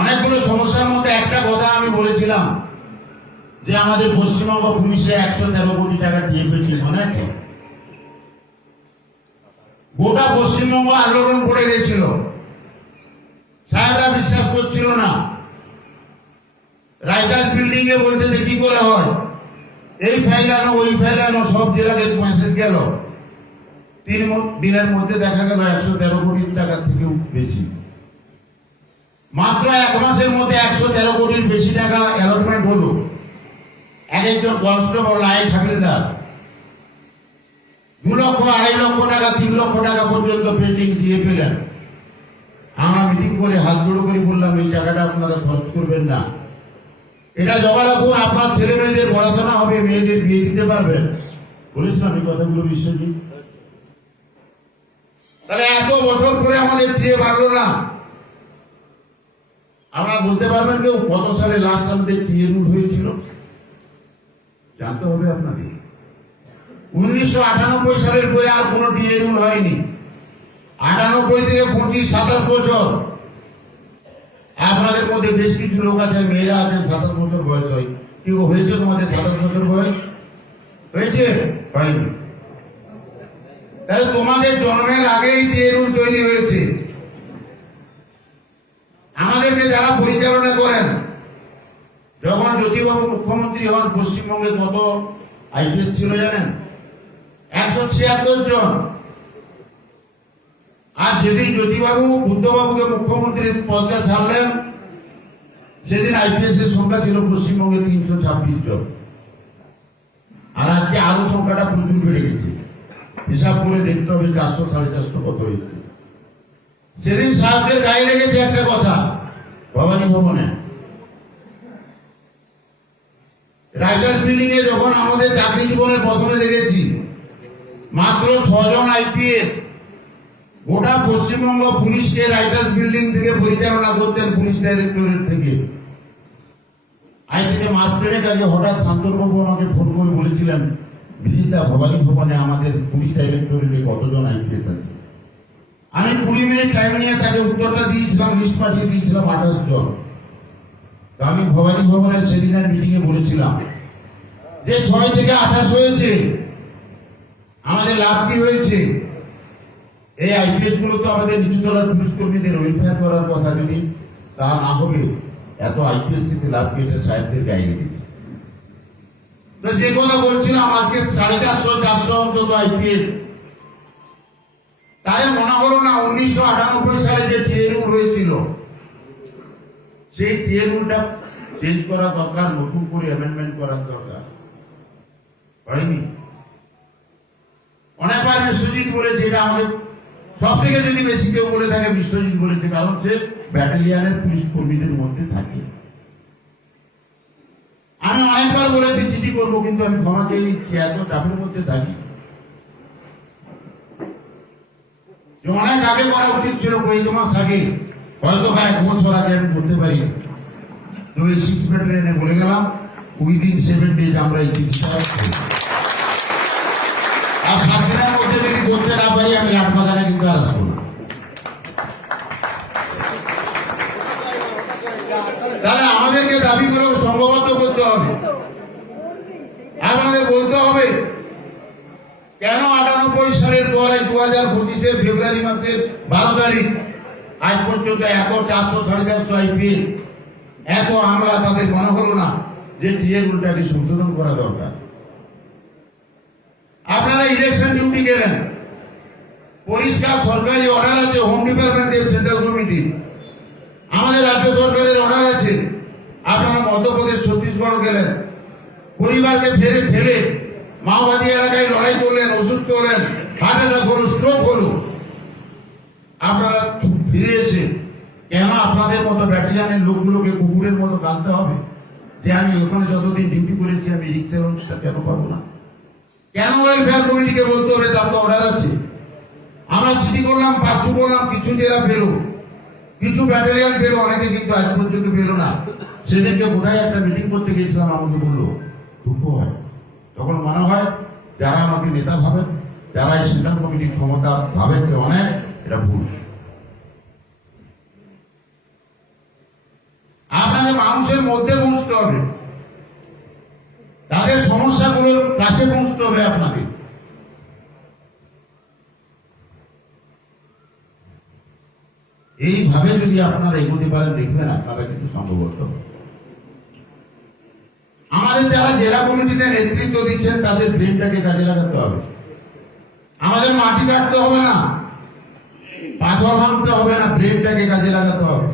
অনেকগুলো সমস্যার মধ্যে একটা কথা আমি বলেছিলাম যে আমাদের পশ্চিমবঙ্গ পুলিশে 113 কোটি টাকা দিয়ে ফেলছে, মনে আছে? গোটা পশ্চিমবঙ্গ আন্দোলন পড়ে গেছিল, সাহেবরা বিশ্বাস করছিল না। রাইটার্স বিল্ডিং এ বলতে যে কি করে হয়, এই ফেলানো ওই ফেলানো, সব জেলাকে মেসেজ গেল। 3 দিনের মধ্যে দেখা গেল 113 কোটি টাকা থেকেও বেশি। মাত্র 1 মাসের মধ্যে 113 কোটির বেশি টাকা অ্যালটমেন্ট হলো। এক একজন কনস্টেবল নায়ক হাবিলদার 2 লক্ষ 2.5 লক্ষ টাকা 3 লক্ষ টাকা পর্যন্ত পেন্ডিং দিয়ে পেলেন। আমরা মিটিং করে হাত জোড়ো করে বললাম এই টাকাটা আপনারা খরচ করবেন না, এটা জমা রাখুন, আপনার ছেলে মেয়েদের পড়াশোনা হবে, মেয়েদের বিয়ে দিতে পারবেন। বলেছিলাম এই কথাগুলো বিশ্বজিৎ। তাহলে এত বছর পরে আমাদের টিএ বাড়লো না। আমরা বলতে পারবেন কেউ কত সালে লাস্ট আমাদের টিএ রুল হয়েছিল? জানতে হবে আপনাদের। 1998 সালের পরে আর কোন টিএ রুল হয়নি। 98 থেকে 25-27 বছর। আপনাদের মধ্যে বেশ কিছু লোক আছেন, মেয়েরা আছেন 27 বছর বয়স হয়। কেউ হয়েছে তোমাদের 27 বছর বয়স? হয়েছে? হয়নি। তাহলে তোমাদের জন্মের আগেই টিএ রুল তৈরি হয়েছে। আমাদেরকে যারা পরিচালনা করেন, যখন জ্যোতিবাবু মুখ্যমন্ত্রী হন পশ্চিমবঙ্গে কত আইপিএস ছিল জানেন? 176 জন। আর যেদিন জ্যোতিবাবু বুদ্ধবাবুকে মুখ্যমন্ত্রীর পদটা ছাড়লেন, সেদিন আইপিএস এর সংখ্যা ছিল পশ্চিমবঙ্গে 326 জন। আর আজকে আরো সংখ্যাটা প্রচুর বেড়ে গেছে। হিসাব করে দেখতে হবে 400-450 কত হয়েছে। সেদিন সাহেবদের গায়ে লেগেছে একটা কথা, ভবানী ভবনে রাইটার্স বিল্ডিং এ যখন আমাদের চাকরি জীবনের প্রথমে দেখেছি, মাত্র 6 জন আইপিএস গোটা পশ্চিমবঙ্গ পুলিশকে রাইটার্স বিল্ডিং থেকে পরিচালনা করতেন, পুলিশ ডাইরেক্টরেট থেকে। আজ থেকে মাস 3 আগে হঠাৎ শান্তনবাবু আমাকে ফোন করে বলেছিলেন, বিজিতা ভবানী ভবনে আমাদের পুলিশ ডাইরেক্টরেটে কতজন আইপিএস আছে? আমি 20 মিনিট টাইম নিয়ে তাকে উত্তরটা দিয়েছিলাম, লিস্ট পাঠিয়ে দিয়েছিলাম 28 জন। আমি ভবানী ভবনের সেদিনের মিটিং এ বলেছিলাম যে 6 থেকে 28 হয়েছে, আমাদের লাভ কি হয়েছে? এই আইপিএস গুলো তো আমাদের নিচুতলার পুলিশ কর্মীদের ওয়েলফেয়ার করার কথা, যদি তা না হবে এত আইপিএস থেকে লাভ কি? এটা সাহেবদের গায়ে লেগেছে। তো যে কথা বলছিলাম, আজকে 450-400 অন্তত আইপিএস। তাই মনে হলো না 1998 সালে যে টিএ রুল হয়েছিল, সেই টিএ রুলটা চেঞ্জ করা দরকার, নতুন করে অ্যামেন্ডমেন্ট করার দরকার। হয়নি। অনেকবার বিশ্বজিৎ বলেছে, এটা আমাদের সব থেকে যদি বেশি কেউ বলে থাকে বিশ্বজিৎ বলেছে, কারণ সে ব্যাটালিয়ানের পুলিশ কর্মীদের মধ্যে থাকে। আমি অনেকবার বলেছি চিঠি করবো, কিন্তু আমি ক্ষমা চেয়ে নিচ্ছি, এত চাপের মধ্যে থাকি। অনেক আগে করা উচিত ছিল, কয়েক মাস আগে, হয়তো বা 1 বছর আগে আমি করতে পারি। তো এই 6 ব্যাটালিয়নে বলে গেলাম উইদিন 7 ডেজ আমরা এই চিকিৎসা আর 7 দিনের মধ্যে যদি করতে না পারি, আমি রাজবাগানে কিন্তু আর আসবো না। তাহলে আমাদেরকে দাবিগুলো সংঘবদ্ধ করতে হবে। আপনাদের বলতে হবে কেন 98 সালের পরে 2025 ফেব্রুয়ারি মাসের 12 তারিখ আজ পর্যন্ত এত 400-450 আইপিএস, এত হামলা তাদের মনে হলো না যে টিএ রুলটাকে সংশোধন করা দরকার। আপনারা ইলেকশন ডিউটি গেলেন, পরিষ্কার সরকারি অর্ডার আছে, হোম ডিপার্টমেন্টের সেন্ট্রাল কমিটি, আমাদের রাজ্য সরকারের অর্ডার আছে। আপনারা মধ্যপ্রদেশ, ছত্তিশগড় গেলেন, পরিবারকে ফেলে মাওবাদী এলাকায় লড়াই করলেন, অসুস্থ হলেন, হার্ট অ্যাটাক হলো, স্ট্রোক হলো, আপনারা ফিরে এসে কেন আপনাদের মতো ব্যাটালিয়ানের লোকগুলোকে কুকুরের মতো কাঁদতে হবে যে আমি ওখানে যতদিন ডিউটি করেছি আমি রিক্সের অনুষ্ঠান কেন পাবো না? কেন ওয়েলফেয়ার কমিটিকে বলতে হবে তার তো অর্ডার আছে? আমরা চিঠি করলাম, পাঁচশো করলাম, কিছু জেলা পেলো, কিছু ব্যাটালিয়ান পেলো, অনেকে কিন্তু আজ পর্যন্ত পেলো না। সেদিনকে বোধহয় একটা মিটিং করতে গেছিলাম, আমাকে বললো দুঃখ হয়। তখন মনে হয় যারা আমাকে নেতা ভাবেন, যারা এই সেন্ট্রাল কমিটির ক্ষমতা ভাবেন যে অনেক, এটা ভুল। মানুষের মধ্যে পৌঁছতে হবে, তাদের সমস্যাগুলোর কাছে পৌঁছতে হবে আপনাদের। এইভাবে যদি আপনারা এগোতে পারেন, দেখবেন আপনারা কিন্তু সম্ভবত। আমাদের যারা জেলা কমিটিতে নেতৃত্ব দিচ্ছেন তাদের ব্রেনটাকে কাজে লাগাতে হবে। আমাদের মাটি কাটতে হবে না, পাথর ভাঙতে হবে না, ব্রেনটাকে কাজে লাগাতে হবে।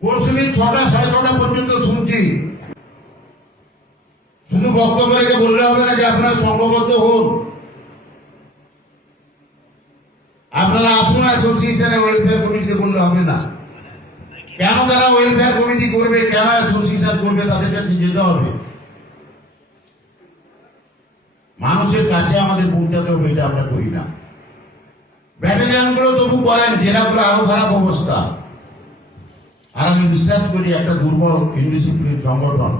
পরশুদিন 6টা সাড়ে 6টা পর্যন্ত শুনছি, শুধু বক্তব্য রেখে বললে হবে না যে আপনারা সংঘবদ্ধ হন, আপনারা আসুন অ্যাসোসিয়েশনে ওয়েলফেয়ার কমিটিতে বললে হবে না। কেন তারা ওয়েলফেয়ার কমিটি করবে, কেন অ্যাসোসিয়েশন করবে, তাদের কাছে যেতে হবে, মানুষের কাছে আমাদের পৌঁছাতে হবে। এটা আমরা করি না। ব্যাটালিয়ান গুলো তবু করেন, জেলাগুলো আরো খারাপ অবস্থা। আর আমি বিশ্বাস করি একটা দুর্বল ইন্ডিসিপ্লিন সংগঠন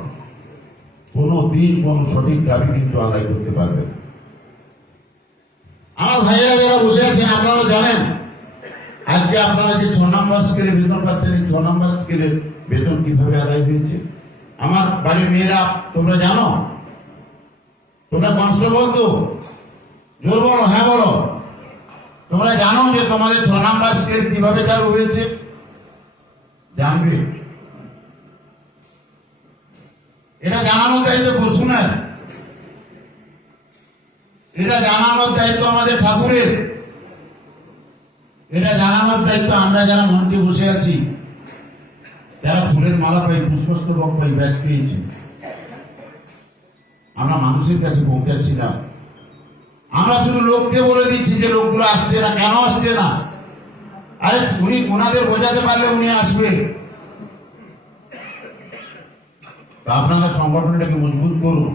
কোনো দিন কোন সঠিক দাবি কিন্তু আদায় করতে পারবে না। আমার ভাইয়েরা যারা বসে আছেন, আপনারা জানেন আজকে আপনারা যে 6 নম্বর স্কেলে বেতন পাচ্ছেন, এই 6 নম্বর স্কেলের বেতন কিভাবে আদায় হয়েছে। আমার বাড়ির মেয়েরা, তোমরা জানো, তোমরা কনস্টেবল তো, জোর বলো, হ্যাঁ বলো, তোমরা জানো যে তোমাদের 6 নম্বর স্কেল কিভাবে চালু হয়েছে? জানবে? এটা জানানোর দায়িত্ব বসুনের, এটা জানানোর দায়িত্ব আমাদের ঠাকুরের, এটা জানানোর দায়িত্ব আমরা যারা মঞ্চে বসে আছি, যারা ফুলের মালা পাই, পুষ্পস্তবক পাই, ব্যাচ পেয়েছি, আমরা মানুষের কাছে পৌঁছাচ্ছি না। আমরা শুধু লোককে বলে দিচ্ছি যে লোকগুলো আসছে না, কেন আসছে না? আরে উনি ওনাদের বোঝাতে পারলে উনি আসবে। আপনারা সংগঠনটাকে মজবুত করুন,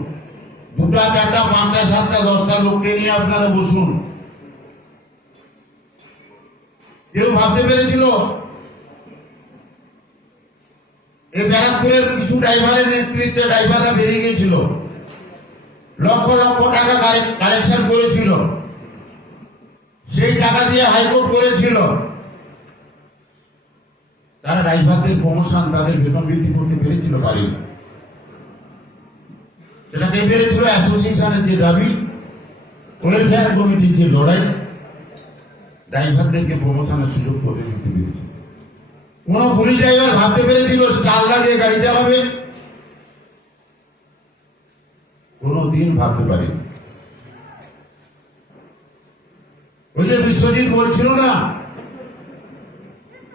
2টা 4টা 5টা 7টা 10টা লোককে নিয়ে আপনারা বসুন। কেউ ভাবতে পেরেছিল এই ব্যারাকপুরের কিছু ড্রাইভারের নেতৃত্বে ড্রাইভাররা বেরিয়ে গিয়েছিল, লক্ষ লক্ষ টাকা কালেকশন করেছিল, সেই টাকা দিয়ে হাইকোর্ট করেছিল। তারা ড্রাইভারদের প্রমোশন, তাদের বেতন বৃদ্ধি করতে পেরেছিল? পারি না। সেটাকে পেরেছিল অ্যাসোসিয়েশনের যে দাবি, ওয়েলফেয়ার কমিটির যে লড়াই, ড্রাইভারদেরকে প্রমোশনের সুযোগ করে দিতে পেরেছিল। কোন পুলিশ ড্রাইভার ভাবতে পেরেছিল স্টার লাগিয়ে গাড়ি চালাবে? কোনদিন ভাবতে পারি। ওই যে বিশ্বজিৎ বলছিল না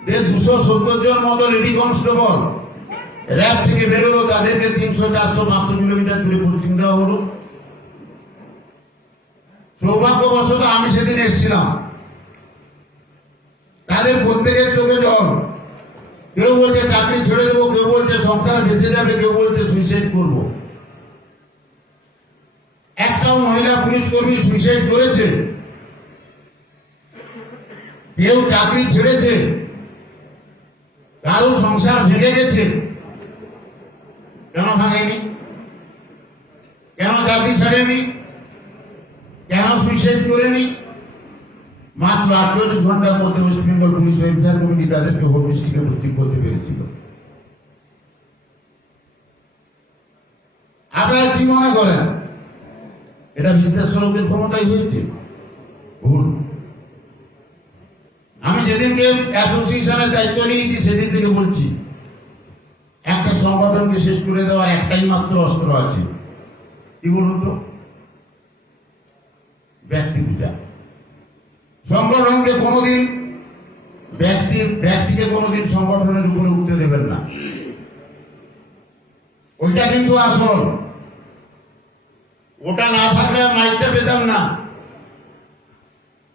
যে 270 জন মতো লেডি কনস্টেবল র্যাব থেকে বেরোলো, তাদেরকে 300, 400, 500 কিলোমিটার দূরে পোস্টিং দেওয়া হলো। সৌভাগ্যবশত আমি সেদিন এসেছিলাম। তাদের প্রত্যেকের চোখে জল। কেউ বলছে চাকরি ছেড়ে দেবো, কেউ বলছে সংসার ভেসে যাবে, কেউ বলছে সুইসাইড করবো। একটাও মহিলা পুলিশ কর্মী সুইসাইড করেছে? কেউ চাকরি ছেড়েছে? কারো সংসার ভেঙে গেছে? কেন ভাঙেনি? কেন চাকরি ছাড়েনি? কেন সুইসাইড করেনি? মাত্র 48 ঘন্টার মধ্যে West Bengal police welfare committee তাদেরকে হোম ডিস্ট্রিক্টে ভর্তি করতে পেরেছিল। আপনারা কি মনে করেন এটা বিদ্যাসাগরের ক্ষমতাই হয়েছে? ভুল। আমি যেদিনকে অ্যাসোসিয়েশনের দায়িত্ব নিয়েছি সেদিন থেকে বলছি, একটা সংগঠনকে শেষ করে দেওয়ার একটাই মাত্র অস্ত্র আছে। কি বলুন তো? ব্যক্তি পূজা। সংগঠনকে কোনোদিন ব্যক্তিকে কোনোদিন সংগঠনের উপরে উঠতে দেবেন না। ওইটা কিন্তু আসল। ওটা না থাকলে মাইকটা পেতাম না।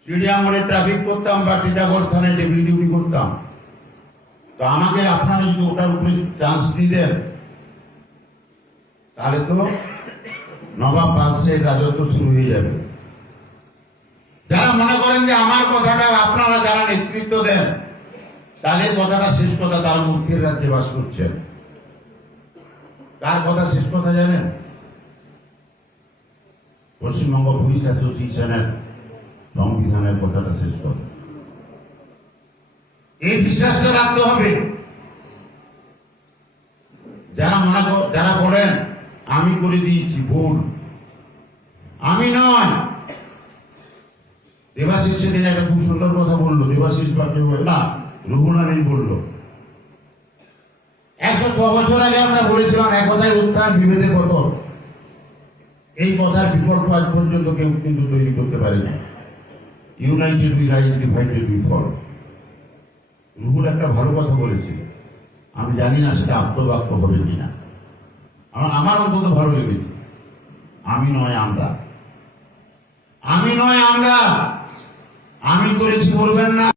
চিড়িয়ামরে ট্রাফিক করতাম বা টিটাগড় থানায় টেবিল ডিউটি করতাম। তো আমাকে আপনারা যদি ওটার উপরে চান্স দিতেন, তাহলে তো নবাব বাদশাহের রাজত্ব শুরু হয়ে যাবে। যারা মনে করেন যে আমার কথাটা আপনারা যারা নেতৃত্ব দেন, তাদের কথাটা শেষ কথা, তারা মূর্খের রাজ্যে বাস করছেন। কার কথা শেষ কথা জানেন? পশ্চিমবঙ্গ পুলিশ অ্যাসোসিয়েশনের সংবিধানের কথাটা শেষ কথা। এই বিশ্বাসটা রাখতে হবে যারা বলেন আমি করে দিয়েছি, ভুল। আমি নয়। দেবাশিস সেদিন একটা খুব সুন্দর কথা বললো, দেবাশিস বা কেউ না, রুহুল আমিন বললো 106 বছর আগে আমরা বলেছিলাম একতায় উত্থান বিভেদে পতন। এই কথার বিকল্প আজ পর্যন্ত কেউ কিন্তু তৈরি করতে পারেনি। United we rise, divided we fall. Ruhul একটা ভালো কথা বলেছে, আমি জানি না সেটা আত্মবাক্য হবে কিনা, আমার অন্তত ভালো লেগেছে। আমি নয় আমরা, আমি নয় আমরা, আমি করেছি বলবেন না।